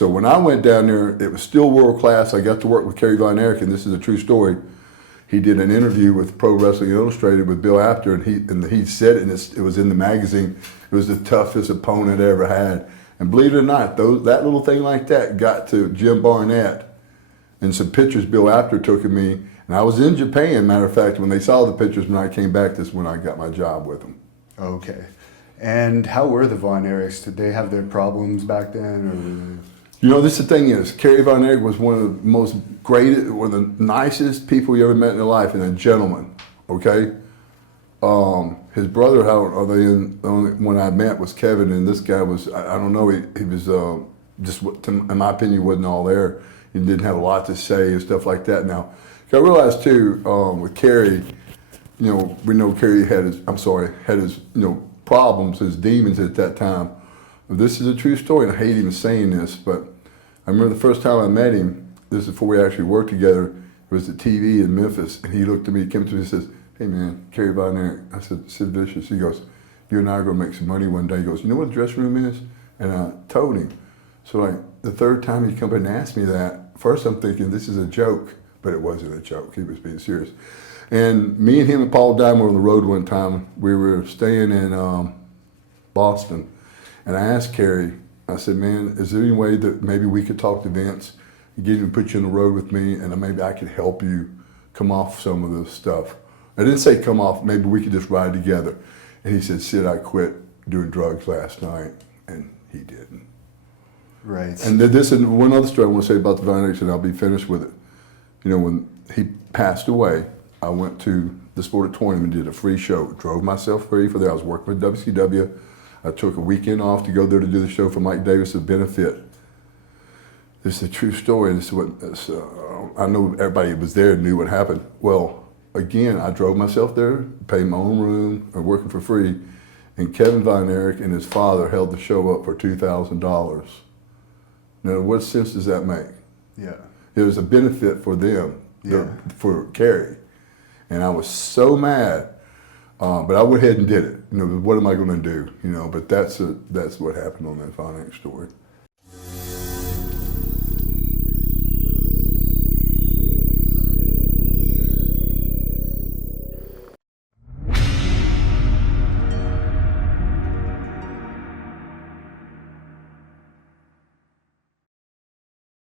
So when I went down there, it was still world class. I got to work with Kerry Von Erich, and this is a true story. He did an interview with Pro Wrestling Illustrated with Bill Apter, and he said it, and it was in the magazine. It was the toughest opponent I ever had. And believe it or not, that little thing like that got to Jim Barnett, and some pictures Bill Apter took of me. And I was in Japan, matter of fact, when they saw the pictures when I came back, that's when I got my job with them. Okay. And how were the Von Erichs? Did they have their problems back then? Or? You know, this the thing is, Kerry Von Erich was one of the most one of the nicest people you ever met in your life, and a gentleman, okay? His brother, the only one I met was Kevin, and this guy was, I don't know, he was just, in my opinion, wasn't all there. He didn't have a lot to say and stuff like that. Now, I realized too, with Kerry, you know, we know Kerry had his problems, his demons at that time. This is a true story, and I hate even saying this, but I remember the first time I met him, this is before we actually worked together, it was at TV in Memphis, and he looked at me, came to me and says, "Hey man, Kerry Von Erich." I said, "Sid Vicious." He goes, "You and I are gonna make some money one day." He goes, "You know what the dressing room is?" And I told him. So like the third time he come in and asked me that, first I'm thinking this is a joke, but it wasn't a joke, he was being serious. And me and him and Paul Diamond were on the road one time. We were staying in Boston. And I asked Kerry, I said, "Man, is there any way that maybe we could talk to Vince, get him to put you on the road with me, and maybe I could help you come off some of this stuff?" I didn't say come off, maybe we could just ride together. And he said, "Sid, I quit doing drugs last night," and he didn't. Right. And this is one other story I want to say about the Von Erichs, and I'll be finished with it. You know, when he passed away, I went to the Sport at 20 and did a free show. Drove myself free for that. I was working with WCW. I took a weekend off to go there to do the show for Mike Davis' benefit. This is a true story. This is what I know everybody was there knew what happened. Well, again, I drove myself there, paid my own room, working for free, and Kevin Von Erich and his father held the show up for $2,000. Now, what sense does that make? Yeah. It was a benefit for them, for Kerry. And I was so mad, but I went ahead and did it. You know, what am I going to do? You know, but that's what happened on that Von Erich story.